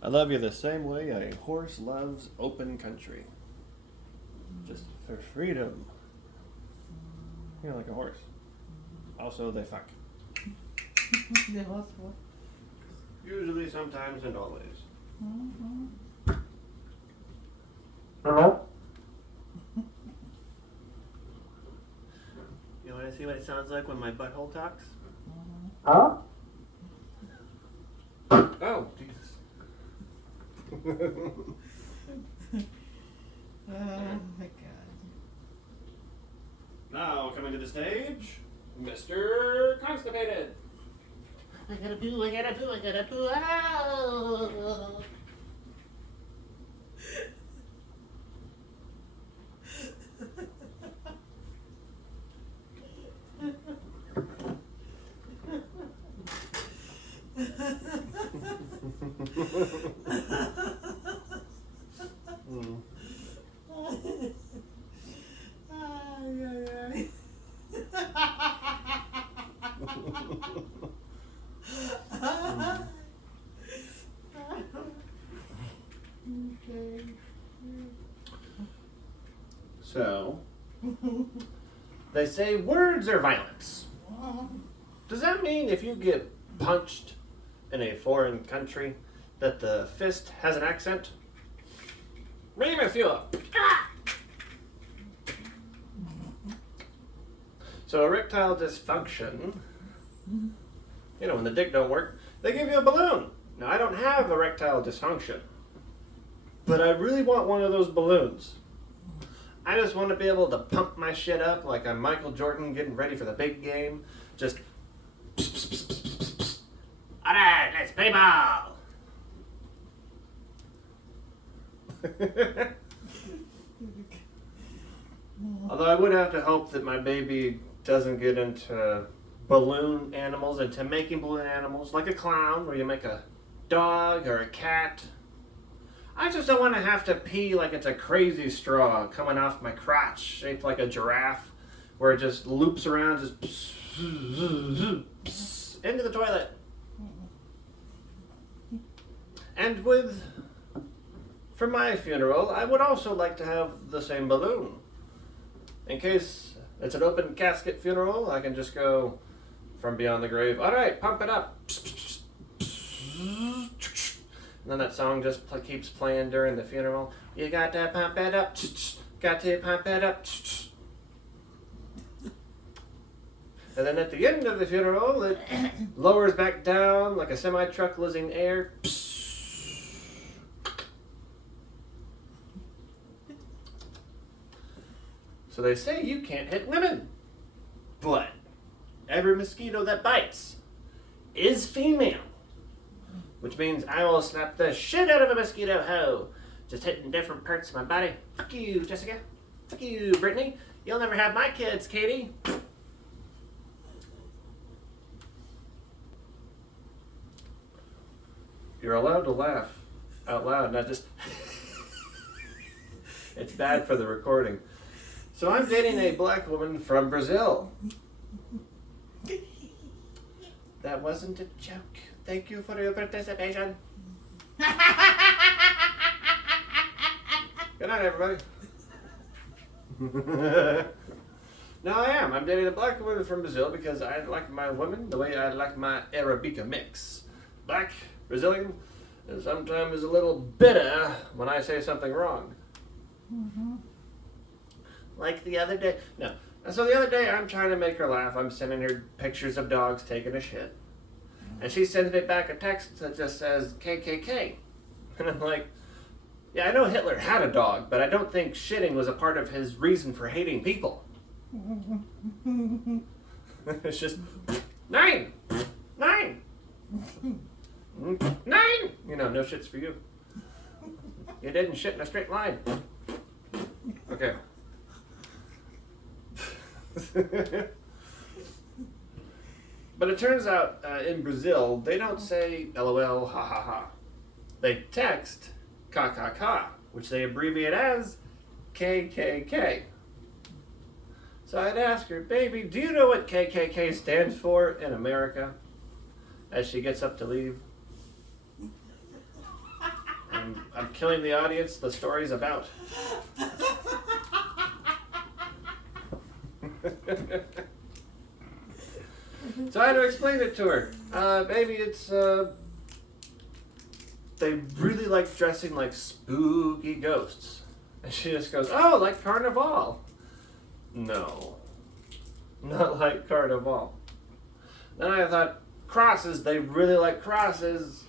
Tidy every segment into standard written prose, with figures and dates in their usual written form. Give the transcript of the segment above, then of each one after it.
I love you the same way a horse loves open country. Just for freedom. You know, like a horse. Also, they fuck. They lost what? Usually, sometimes, and always. Mm-hmm. Hello? You want to see what it sounds like when my butthole talks? Huh? Oh, Jesus. Oh my god. Now, coming to the stage, Mr. Constipated. I gotta poo, I gotta poo, I gotta poo. Ow! Mm. Ay, ay, ay. Okay. So, they say words are violence. Does that mean if you get punched in a foreign country that the fist has an accent? Maybe a few. So erectile dysfunction, you know, when the dick don't work, they give you a balloon. Now, I don't have erectile dysfunction, but I really want one of those balloons. I just want to be able to pump my shit up like I'm Michael Jordan getting ready for the big game. Just, all right, let's play ball. Although I would have to hope that my baby doesn't get into balloon animals, into making balloon animals, like a clown, where you make a dog or a cat. I just don't want to have to pee like it's a crazy straw coming off my crotch, shaped like a giraffe, where it just loops around, just into the toilet. And for my funeral, I would also like to have the same balloon. In case it's an open casket funeral, I can just go from beyond the grave. All right, pump it up. And then that song just keeps playing during the funeral. You got to pump it up. Got to pump it up. And then at the end of the funeral, it lowers back down like a semi-truck losing air. So they say you can't hit women. But every mosquito that bites is female. Which means I will slap the shit out of a mosquito hoe. Just hitting different parts of my body. Fuck you, Jessica. Fuck you, Brittany. You'll never have my kids, Katie. You're allowed to laugh out loud, not just... It's bad for the recording. So I'm dating a black woman from Brazil. That wasn't a joke. Thank you for your participation. Good night, everybody. No, I am. I'm dating a black woman from Brazil because I like my women the way I like my Arabica mix. Black, Brazilian, and sometimes a little bitter when I say something wrong. Mm-hmm. Like the other day. No. So the other day, I'm trying to make her laugh. I'm sending her pictures of dogs taking a shit. And she sends me back a text that just says KKK. And I'm like, yeah, I know Hitler had a dog, but I don't think shitting was a part of his reason for hating people. It's just, 9! 9! 9! You know, no shits for you. You didn't shit in a straight line. Okay. But it turns out in Brazil, they don't say LOL, ha ha ha. They text KKK, which they abbreviate as KKK. So I'd ask her, baby, do you know what KKK stands for in America? As she gets up to leave. killing the audience the story's about. So I had to explain it to her. Baby, it's, they really like dressing like spooky ghosts. And she just goes, oh, like Carnival. No, not like Carnival. Then I thought, crosses, they really like crosses.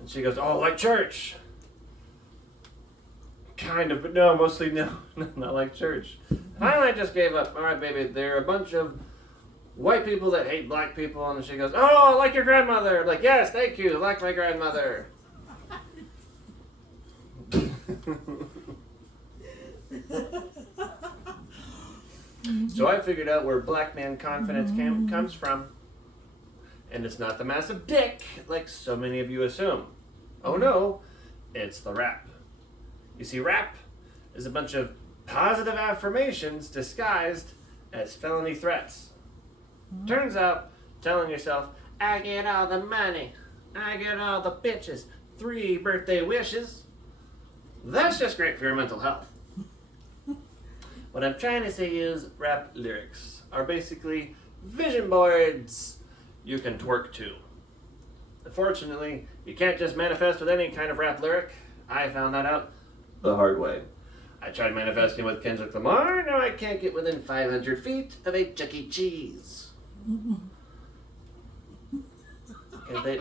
And she goes, oh, like church. Kind of, but no, mostly no, not like church. Finally, I just gave up. All right, baby, they're a bunch of white people that hate black people. And she goes, oh, like your grandmother. I'm like, yes, thank you, like my grandmother. So I figured out where black man confidence comes from. And it's not the massive dick, like so many of you assume. Oh no, it's the rap. You see, rap is a bunch of positive affirmations disguised as felony threats. Turns out, telling yourself, I get all the money, I get all the bitches, 3 birthday wishes, that's just great for your mental health. What I'm trying to say is rap lyrics are basically vision boards you can twerk to. Unfortunately, you can't just manifest with any kind of rap lyric. I found that out the hard way. I tried manifesting with Kendrick Lamar, now I can't get within 500 feet of a Chuck E. Cheese. Because they,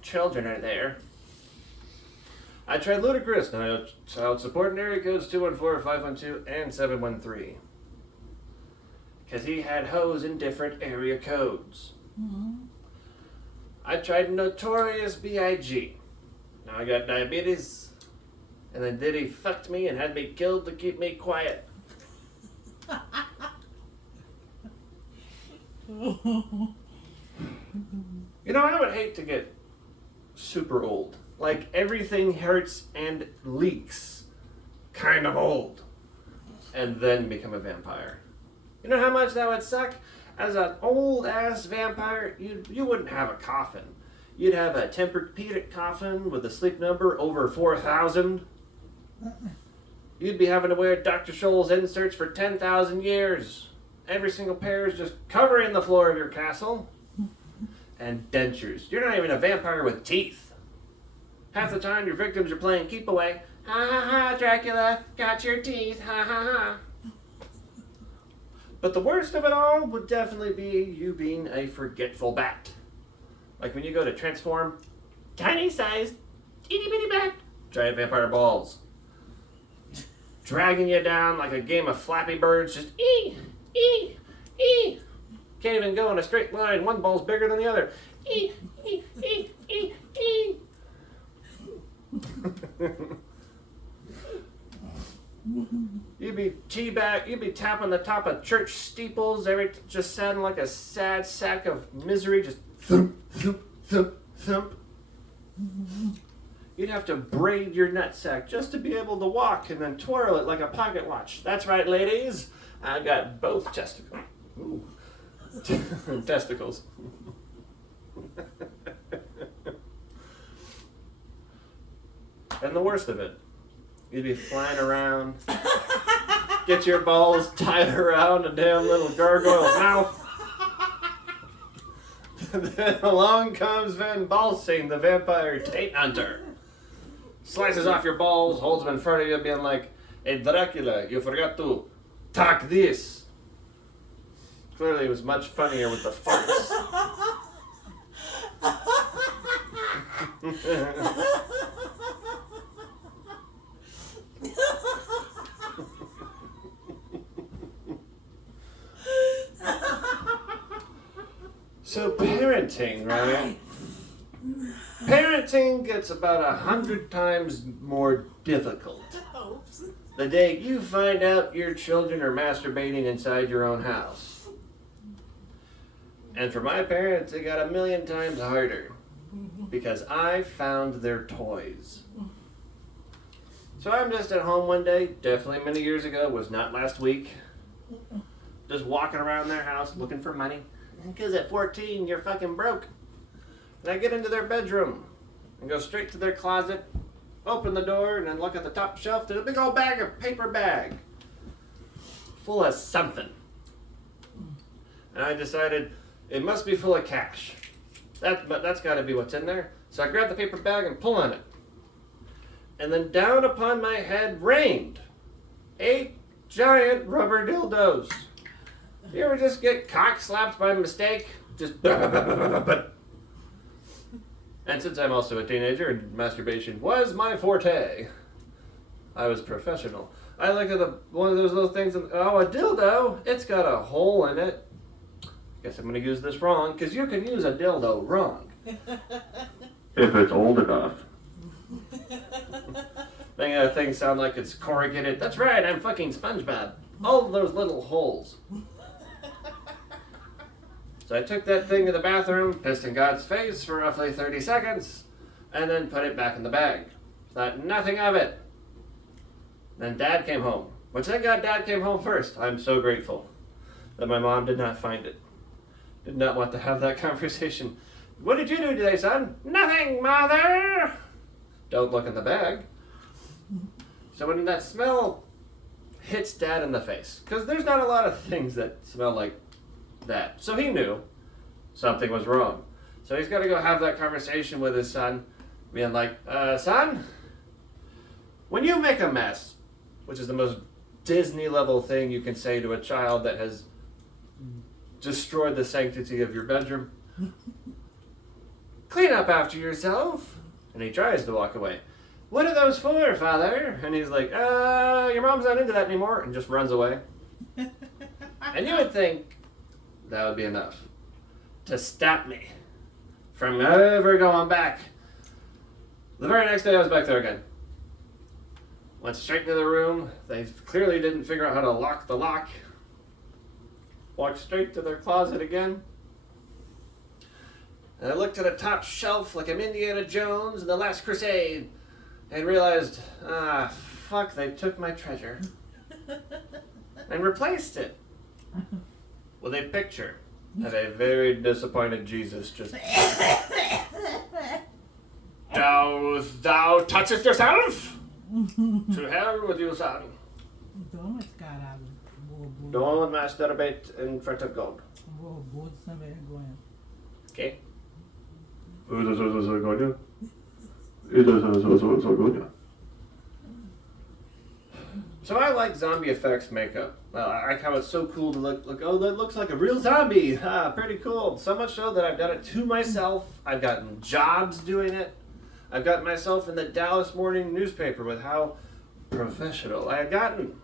children are there. I tried Ludacris, now child support in area codes 214-512 and 713. Because he had hoes in different area codes. I tried Notorious B.I.G. Now I got diabetes, and then Diddy fucked me and had me killed to keep me quiet. I would hate to get super old. Like, everything hurts and leaks. Kind of old. And then become a vampire. You know how much that would suck? As an old-ass vampire, you wouldn't have a coffin. You'd have a Tempur-Pedic coffin with a sleep number over 4,000. You'd be having to wear Dr. Scholl's inserts for 10,000 years. Every single pair is just covering the floor of your castle. And dentures. You're not even a vampire with teeth. Half the time your victims are playing keep away. Ha ha ha, Dracula, got your teeth, ha ha ha. But the worst of it all would definitely be you being a forgetful bat. Like when you go to transform, tiny sized, itty bitty bat, giant vampire balls. Dragging you down like a game of Flappy Birds, just ee, ee, ee. Can't even go in a straight line, one ball's bigger than the other. Ee, ee, ee, ee, ee. You'd be tapping the top of church steeples, just sounding like a sad sack of misery, just thump, thump, thump, thump. You'd have to braid your nutsack just to be able to walk and then twirl it like a pocket watch. That's right, ladies. I got both testicles. Ooh. Testicles. And the worst of it, you'd be flying around, get your balls tied around a damn little gargoyle's mouth. Then along comes Van Balsing, the vampire Tate Hunter. Slices off your balls, holds them in front of you, being like, hey, Dracula, you forgot to talk this. Clearly it was much funnier with the farts. So parenting, right? Parenting gets about 100 times more difficult the day you find out your children are masturbating inside your own house. And for my parents, it got 1,000,000 times harder because I found their toys. So I'm just at home one day, definitely many years ago, was not last week, just walking around their house looking for money. Because at 14, you're fucking broke. And I get into their bedroom and go straight to their closet, open the door, and then look at the top shelf. There's a big old paper bag full of something. And I decided it must be full of cash. That's got to be what's in there. So I grabbed the paper bag and pull on it. And then down upon my head rained 8 giant rubber dildos. You ever just get cock slapped by mistake? Just And since I'm also a teenager and masturbation was my forte, I was professional. I looked at one of those little things and, oh, a dildo, it's got a hole in it. Guess I'm going to use this wrong, because you can use a dildo wrong. If it's old enough. Making that thing sound like it's corrugated. That's right, I'm fucking SpongeBob. All of those little holes. So I took that thing to the bathroom, pissed in God's face for roughly 30 seconds, and then put it back in the bag. Thought nothing of it. Then Dad came home. Which thank God Dad came home first. I'm so grateful that my mom did not find it. Did not want to have that conversation. What did you do today, son? Nothing, Mother! Don't look in the bag. So when that smell hits Dad in the face, because there's not a lot of things that smell like that. So he knew something was wrong. So he's got to go have that conversation with his son, being like, son, when you make a mess, which is the most Disney level thing you can say to a child that has destroyed the sanctity of your bedroom, clean up after yourself. And he tries to walk away. What are those for, Father? And he's like, your mom's not into that anymore, and just runs away. And you would think that would be enough to stop me from ever going back. The very next day I was back there again. Went straight into the room. They clearly didn't figure out how to lock the lock. Walked straight to their closet again. And I looked at the top shelf like I'm Indiana Jones in The Last Crusade and realized, fuck, they took my treasure and replaced it with a picture of a very disappointed Jesus just Thou touchest yourself? To hell with you, son. Don't masturbate in front of God. Okay? So I like zombie effects makeup. I like how it's so cool to look, oh, that looks like a real zombie. Pretty cool. So much so that I've done it to myself. I've gotten jobs doing it. I've gotten myself in the Dallas Morning newspaper with how professional I had gotten.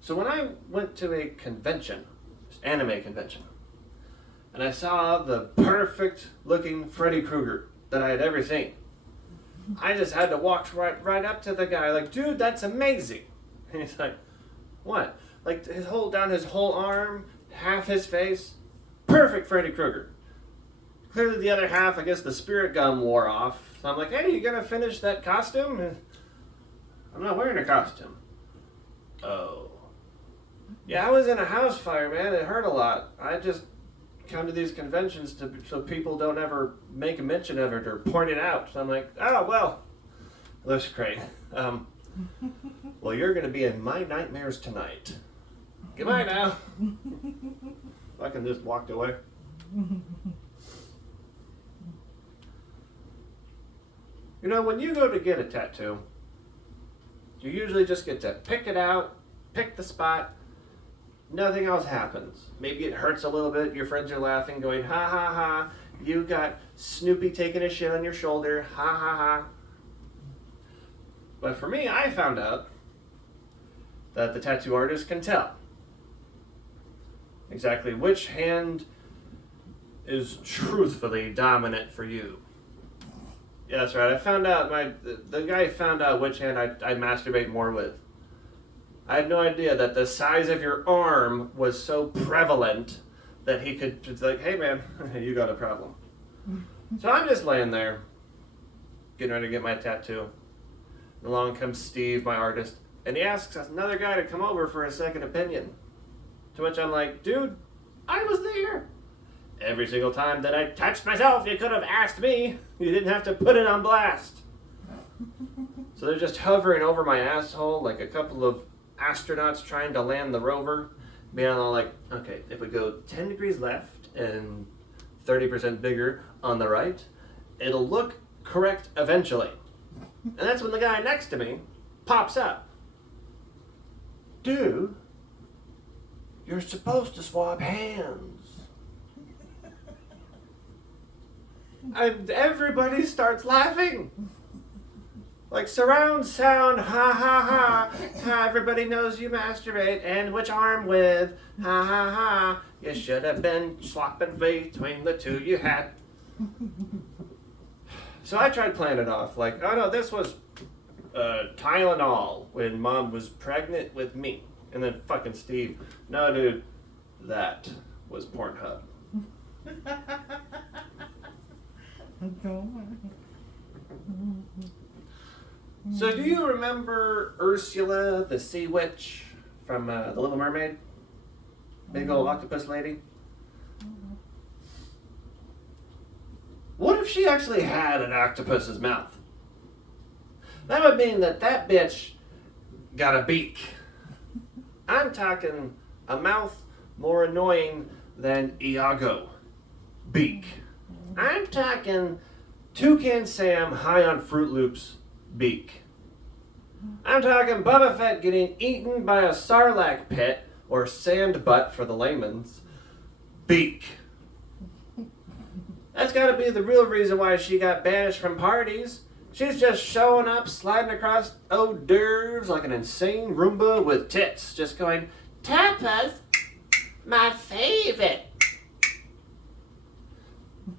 So when I went to a convention, anime convention, and I saw the perfect looking Freddy Krueger that I had ever seen, I just had to walk right up to the guy like, dude, that's amazing. And he's like, what? Like his whole arm, half his face, perfect Freddy Krueger. Clearly the other half, I guess the spirit gum wore off. So I'm like, hey, you gonna finish that costume? I'm not wearing a costume. Oh. Yeah, I was in a house fire, man. It hurt a lot. I just come to these conventions so people don't ever make a mention of it or point it out. So I'm like, oh, well, looks great. Well, you're going to be in my nightmares tonight. Goodbye now. I can just walk away. You know, when you go to get a tattoo, you usually just get to pick it out, pick the spot. Nothing else happens. Maybe it hurts a little bit. Your friends are laughing, going, ha ha ha. You got Snoopy taking a shit on your shoulder. Ha ha ha. But for me, I found out that the tattoo artist can tell exactly which hand is truthfully dominant for you. Yeah, that's right. I found out, the guy found out which hand I masturbate more with. I had no idea that the size of your arm was so prevalent that he could just like, hey man, you got a problem. So I'm just laying there, getting ready to get my tattoo. Along comes Steve, my artist, and he asks another guy to come over for a second opinion. To which I'm like, dude, I was there. Every single time that I touched myself, you could have asked me. You didn't have to put it on blast. So they're just hovering over my asshole like a couple of astronauts trying to land the rover. Being all like, okay, if we go 10 degrees left and 30% bigger on the right, it'll look correct eventually. And that's when the guy next to me pops up. Dude, you're supposed to swap hands. And everybody starts laughing. Like surround sound, ha ha ha. Ha, everybody knows you masturbate. And which arm with, ha ha ha. You should have been swapping between the two you had. So I tried playing it off like, oh no, this was Tylenol when mom was pregnant with me. And then fucking Steve, no dude, that was Pornhub. So do you remember Ursula, the sea witch from The Little Mermaid? Big old octopus lady? What if she actually had an octopus's mouth? That would mean that that bitch got a beak. I'm talking a mouth more annoying than Iago. Beak. I'm talking Toucan Sam high on Fruit Loops beak. I'm talking Boba Fett getting eaten by a sarlacc pit, or sand butt for the layman's, beak. That's gotta be the real reason why she got banished from parties. She's just showing up, sliding across hors d'oeuvres like an insane Roomba with tits, just going, tapas, my favorite.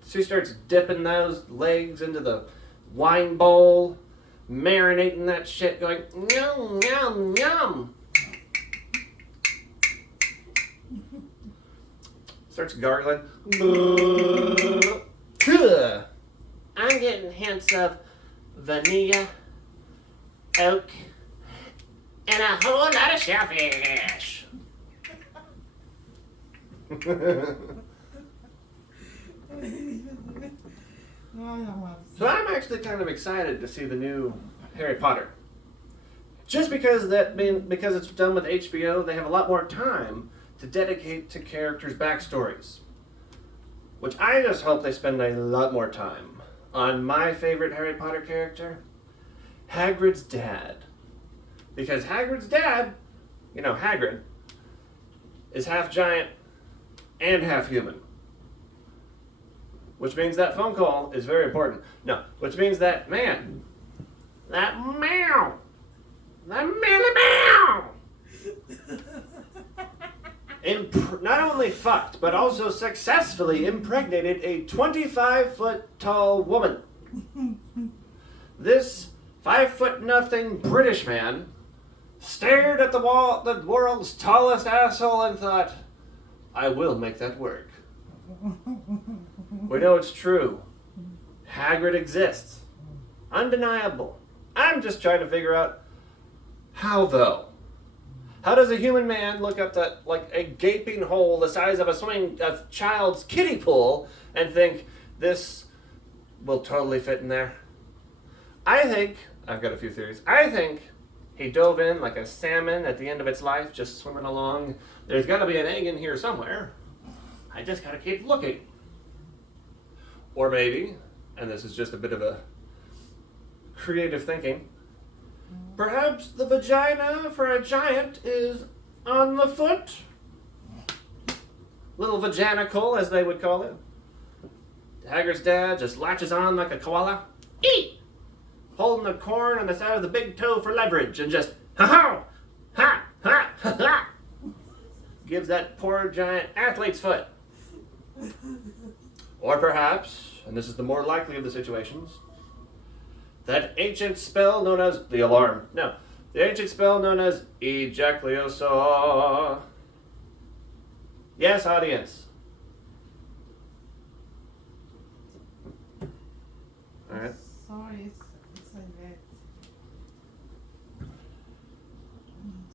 She starts dipping those legs into the wine bowl, marinating that shit, going, yum, yum, yum. Starts gargling. I'm getting hints of vanilla, oak, and a whole lot of shellfish. So I'm actually kind of excited to see the new Harry Potter. Just because because it's done with HBO, they have a lot more time to dedicate to characters' backstories. Which I just hope they spend a lot more time on my favorite Harry Potter character, Hagrid's dad. Because Hagrid's dad, you know, Hagrid, is half giant and half human. Which means that phone call is very important. No, which means that man, that meow, that meow, not only fucked, but also successfully impregnated a 25-foot tall woman. This 5'0" British man stared at the world's tallest asshole and thought, I will make that work. We know it's true. Hagrid exists. Undeniable. I'm just trying to figure out how though. How does a human man look up that like a gaping hole the size of a child's kiddie pool and think this will totally fit in there? I think I've got a few theories. I think he dove in like a salmon at the end of its life, just swimming along. There's got to be an egg in here somewhere. I just got to keep looking. Or maybe, and this is just a bit of a creative thinking, perhaps the vagina for a giant is on the foot. Little vaginicle, as they would call it. Hagrid's dad just latches on like a koala. Eat! Holding the corn on the side of the big toe for leverage and just, ha-ha! Ha! Ha! Ha! Ha! Gives that poor giant athlete's foot. Or perhaps, and this is the more likely of the situations, that ancient spell known as the alarm. No, the ancient spell known as Ejaculosaur. Yes, audience. All right. Sorry,